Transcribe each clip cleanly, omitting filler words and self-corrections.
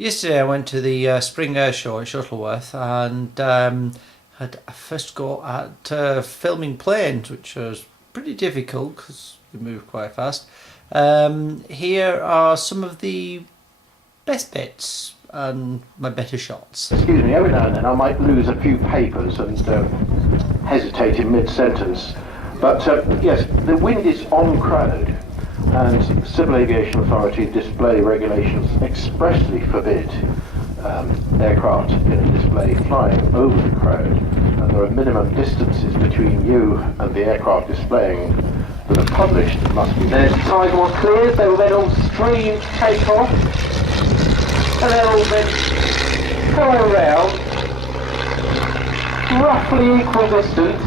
Yesterday I went to the Spring Airshow at Shuttleworth and had a first go at filming planes, which was pretty difficult because they move quite fast. Here are some of the best bits and my better shots. Excuse me, every now and then I might lose a few papers and hesitate in mid-sentence. But yes, the wind is on crowd, and Civil Aviation Authority display regulations expressly forbid aircraft in a display flying over the crowd, and there are minimum distances between you and the aircraft displaying that are published that must be. There's the tide was cleared, they will then all stream take off, and they'll all then go around roughly equal distance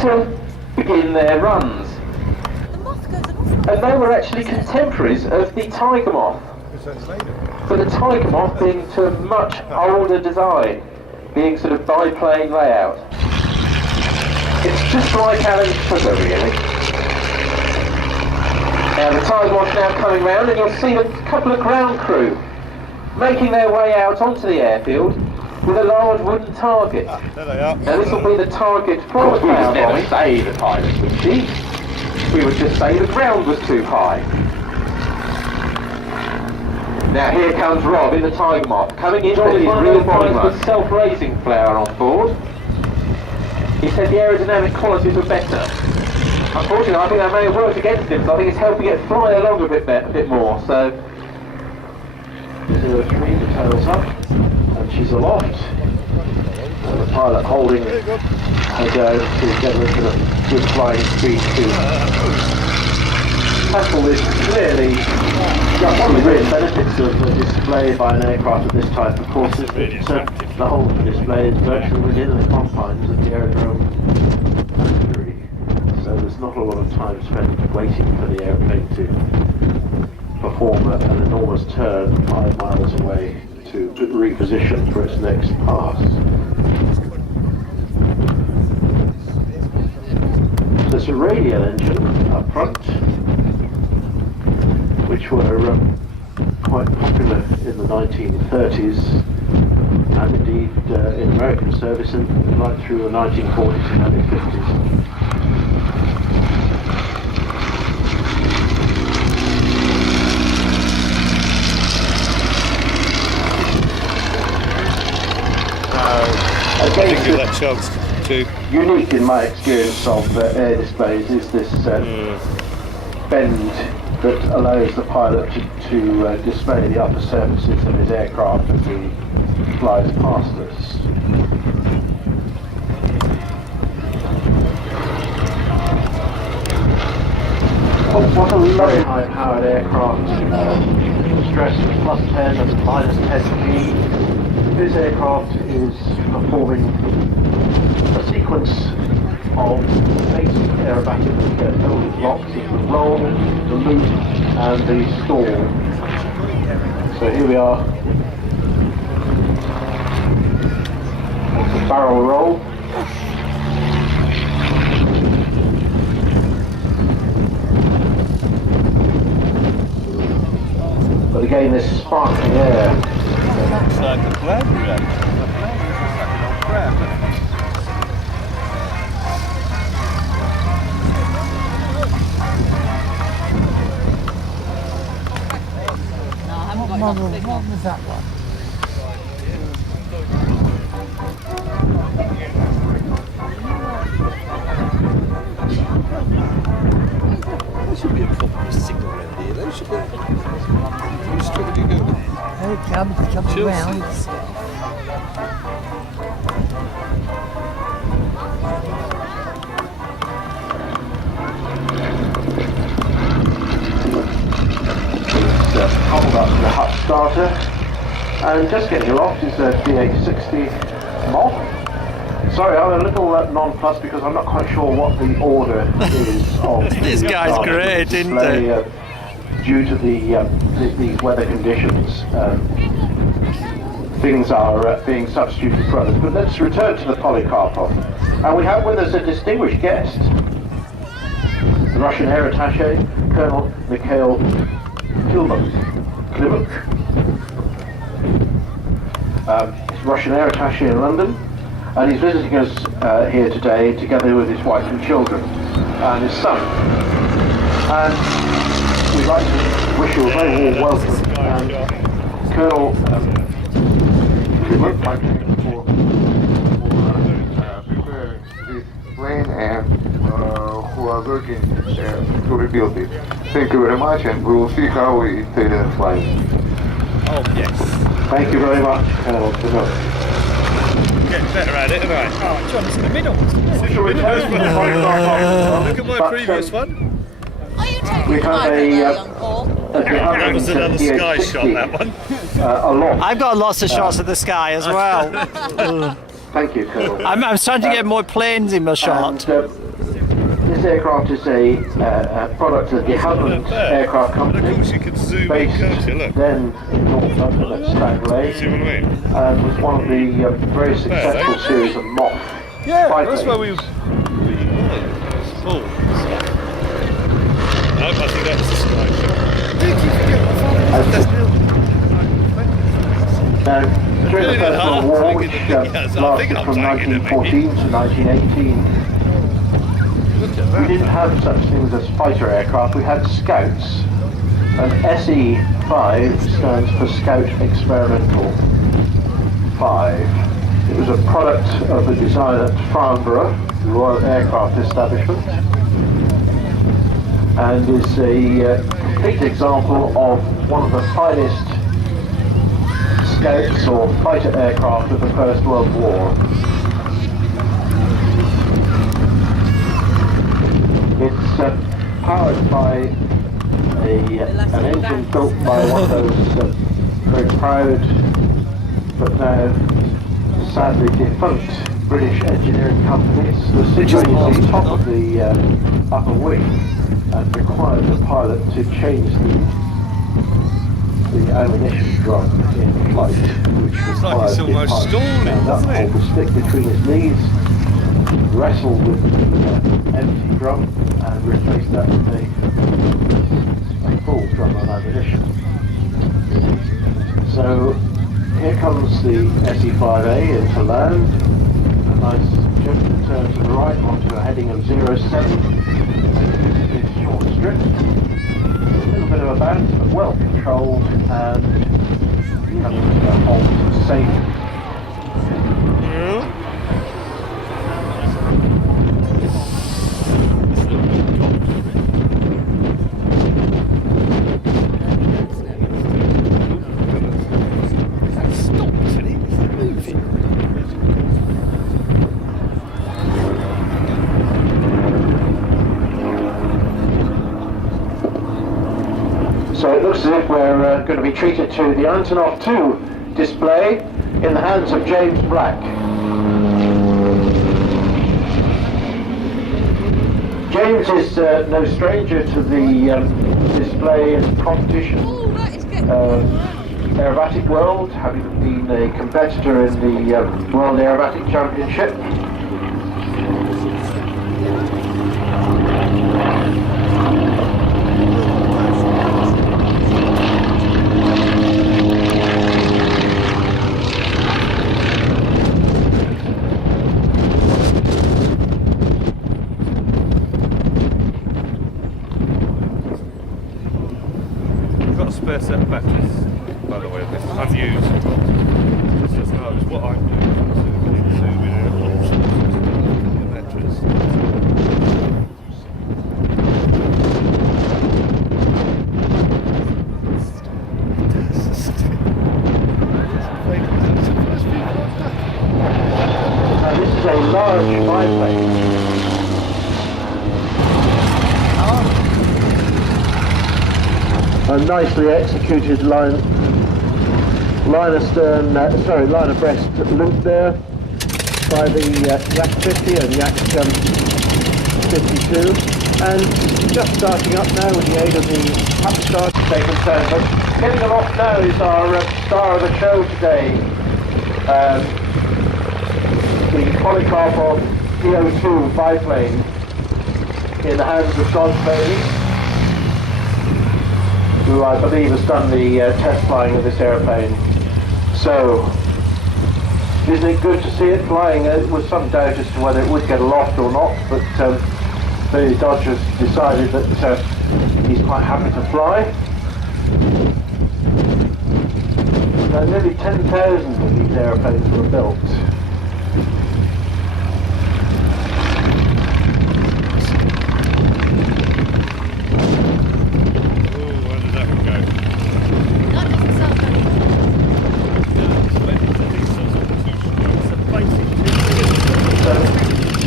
to begin their runs. And they were actually contemporaries of the Tiger Moth, but the Tiger Moth being to a much older design, being sort of biplane layout. It's just like Alan's Sugar, really. Now the Tiger Moth now coming round, and you'll see a couple of ground crew making their way out onto the airfield with a large wooden target. There they are. Now this will be the target for the ground bombing. We would never say the pilot would cheat. We would just say the ground was too high. Now here comes Rob in the Tiger Moth, coming in with his real bombing with self-raising flour on board. He said the aerodynamic qualities were better. Unfortunately, I think that may have worked against him, so I think it's helping it fly along a bit more. So 03, the tail's up, and she's aloft. And the pilot holding her down to get her to the good flying speed to tackle this. Clearly, one of the great benefits of the display by an aircraft of this type, of course, is that the whole of the display is virtually within the confines of the aerodrome factory. So there's not a lot of time spent waiting for the airplane to perform an enormous turn 5 miles away to reposition for its next pass. There's a radial engine up front, which were quite popular in the 1930s and indeed in American service and right through the 1940s and early 50s. I didn't give that chance to. Unique in my experience of air displays is this bend that allows the pilot to display the upper surfaces of his aircraft as he flies past us. Oh, what a lovely high-powered aircraft. Stress of +10 and -10 G. This aircraft is performing a sequence of basic aerobatic blocks, the roll, the loop, and the stall. So here we are. It's a barrel roll. But again, this sparkling air. It's like a cloud reactor. The plane is just like an old crab. No, I haven't got enough signal. What was that one? There should be a proper signal around here. There should be. Which way would you go? It jumps Chelsea. around. Hold up the hut starter, and just getting aloft is a VB168 Moth. Sorry, I'm a little nonplussed because I'm not quite sure what the order is of This guy's great, isn't he? Due to the weather conditions, things are being substituted for others. But let's return to the Polikarpov. And we have with us a distinguished guest, the Russian Air Attaché, Colonel Mikhail Klimuk. He's Russian air attaché in London, and he's visiting us here today together with his wife and children and his son. And we'd like to wish you a very warm welcome. And Colonel, we would like to for prepare this plane and who are working to rebuild it. Thank you very much, and we will see how it flies. Oh, yes. Thank you very much, Colonel. Good luck. Getting better at it, aren't I? Oh, John's in the middle. Look at my previous one. Are you taking We the have mic a, early on, Paul? That was another sky shot, that one. A lot. I've got lots of shots of the sky as well. Thank you, Colonel. I'm trying to get more planes in my shot. And, this aircraft is a product of the Howland Aircraft And of Company, course you can zoom in, based can't you? Look. then in North London at Stag Lane, See what I mean? and was one of the very successful series of Moth. Yeah, biplanes. that's where we... Oh. No, I think that was the sky shot. Now, during the First World War, which Yes, I think lasted I'm from taking it, 1914 to 1918, we didn't have such things as fighter aircraft, we had scouts. And SE5 stands for Scout Experimental 5. It was a product of the design at Farnborough, the Royal Aircraft Establishment, and is a complete example of one of the finest scouts or fighter aircraft of the First World War. It's powered by an engine built by one of those very proud but now sadly defunct British engineering companies. The situated on top of the upper wing and required the pilot to change the ammunition drum in flight, which required it's the almost pilot to stalling, stand up, isn't it? hold the stick between his knees, wrestle with the empty drum and replace that with a full drum of ammunition. So here comes the SE5A into land. A nice gentle turn to the right onto a heading of 07. This short strip. A little bit of a bounce, but well controlled and coming to a halt safe. So it looks as if we're going to be treated to the Antonov 2 display in the hands of James Black. James is no stranger to the display and competition. Aerobatic world, having been a competitor in the World Aerobatic Championship. I've got a spare set of batteries, by the way, this is unused. This just knows what I'm doing. Zooming out. The batteries. Now this is a large biplane. A nicely executed line abreast loop there by the Yak 50 and Yak 52, and just starting up now with the aid of the upstart taken turn. But getting aloft now is our star of the show today, the Polikarpov PO2 biplane in the hands of John Bailey, who I believe has done the test flying of this airplane. So, Isn't it good to see it flying? With some doubt as to whether it would get aloft or not, but the Dodge has decided that he's quite happy to fly. Nearly 10,000 of these aeroplanes were built. Where did that one go? That doesn't sound very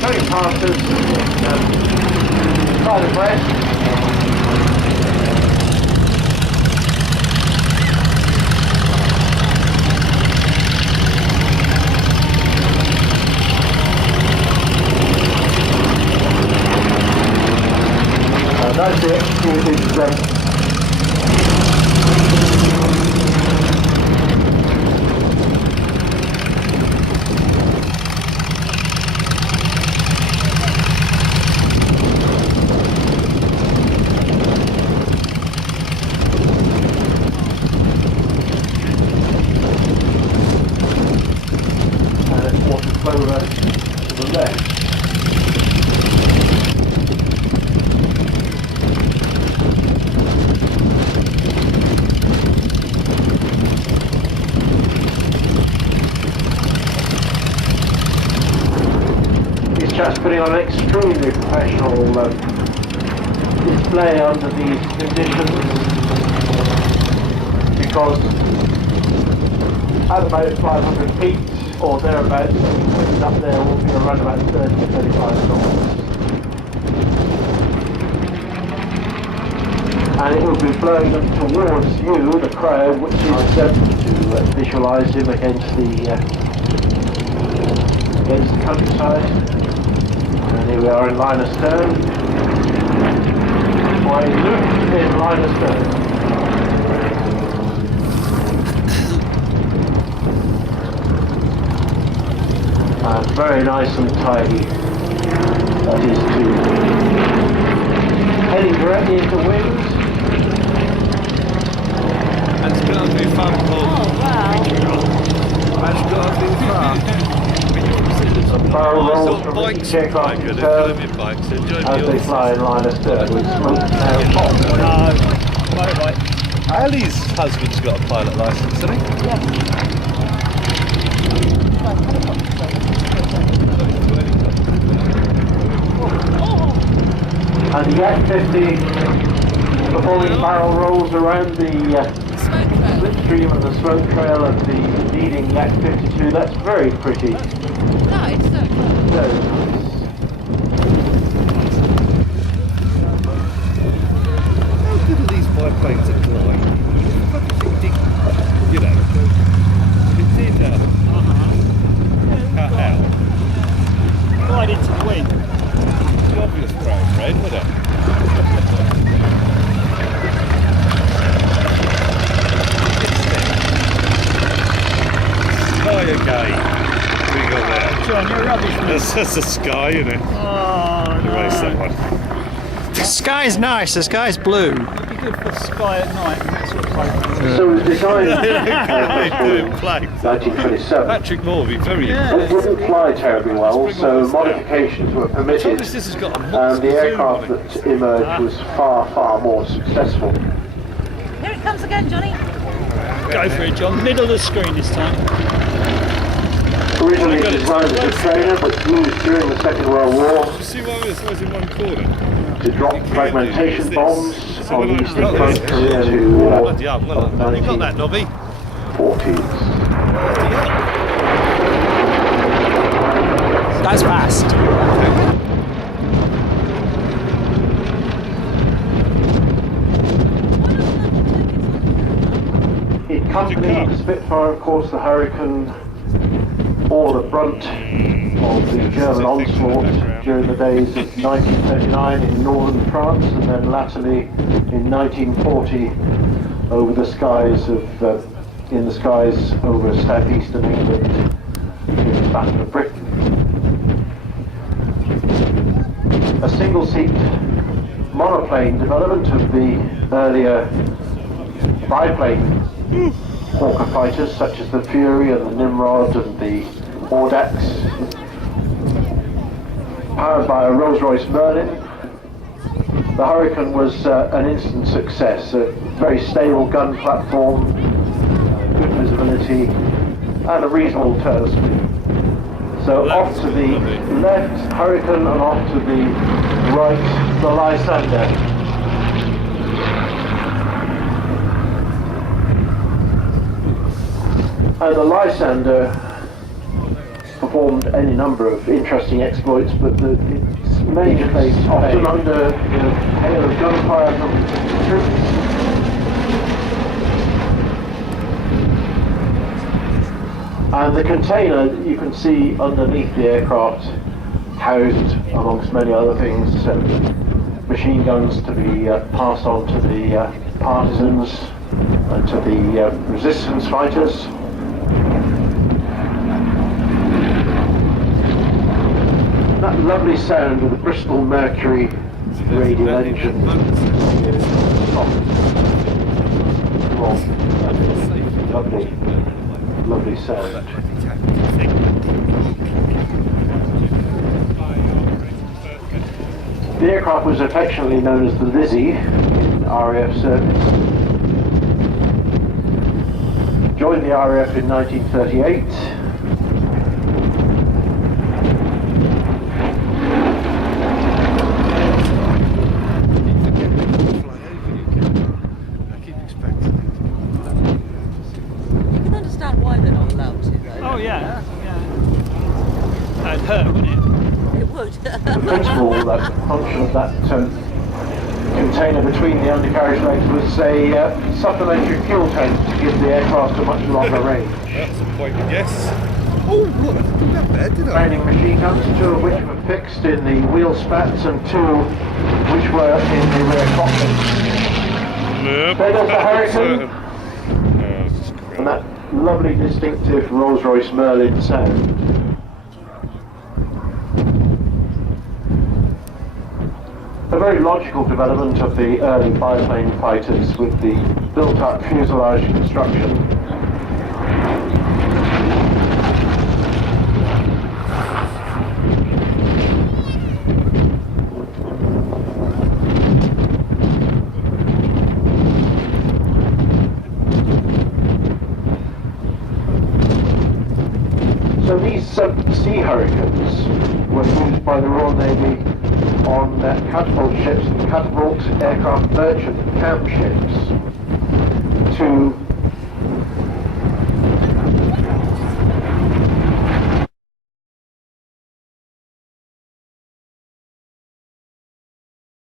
Going past us, by the west. That's it. Water flow to the left. He's just putting on an extremely professional display under these conditions, because at about 500 feet or thereabouts, wind up there will be around about 30 to 35 knots. And it will be blowing them towards you, the crowd, which is to visualise him against the countryside. And here we are in line astern. Why look in line astern. And very nice and tidy. That is too. Heading directly into wings. That's going to be fun, Paul. Oh, wow. That's got to be fun. Barrel rolls from the bikes check quite off good the at turn filming bikes. Enjoy as they yours. fly in line astern with smoke now pop. Motorbike. Ali's husband's got a pilot licence, hasn't he? And the Yak 50 performing barrel rolls around the slipstream and the smoke trail of the leading Yak 52. That's very pretty. Nice, so close. Very nice. How good are these biplanes at flying? You know, it did cut out. Right into the wind. The obvious brown red, would it? Sky again. We got there. John, you're rubbish, mate. That's the sky, isn't it? Oh, Erase that one. The sky's nice, the sky's blue. It'd be good for Sky at night and that sort of place. So it was designed in Doing planes. 1927. Patrick Moore would be very It didn't fly terribly well, so modifications were permitted, This has got a and the aircraft that emerged was far, far more successful. Here it comes again, Johnny. Go for it, John. Middle of the screen this time. Originally designed as a trainer, but used during the Second World War See why it was in one corner? to drop fragmentation bombs on the Eastern Front to Bloody hell, well, you got that, Nobby? 1940s. That's fast. It accompanied the Spitfire, of course, the Hurricane, or the brunt of the German onslaught during the days of 1939 in northern France, and then latterly in 1940 over the skies of in the skies over southeastern England in the Battle of Britain. A single-seat monoplane development of the earlier biplane Hawker fighters such as the Fury and the Nimrod and the Audax, powered by a Rolls-Royce Merlin. The Hurricane was an instant success, a very stable gun platform, good visibility, and a reasonable turn speed. So off to the left, Hurricane, and off to the right, the Lysander. And the Lysander performed any number of interesting exploits, but its major face often under hail of gunfire from troops. And the container you can see underneath the aircraft housed, amongst many other things, machine guns to be passed on to the partisans and to the resistance fighters. That lovely sound of the Bristol Mercury radial engine. Lovely, lovely sound. The aircraft was affectionately known as the Lizzie in RAF service. Joined the RAF in 1938. The principal function of that container between the undercarriage legs was a supplementary fuel tank to give the aircraft a much longer range. That's a quite good guess. Oh, look, I didn't that there, did I? Training machine guns, 2 of which were fixed in the wheel spats and 2 which were in the rear cockpit. Nope. There goes the Hurricane. And that lovely distinctive Rolls-Royce Merlin sound. A very logical development of the early biplane fighters with the built-up fuselage construction. So these Sea Hurricanes were used by the Royal Navy on catapult ships and catapult aircraft merchant camp ships to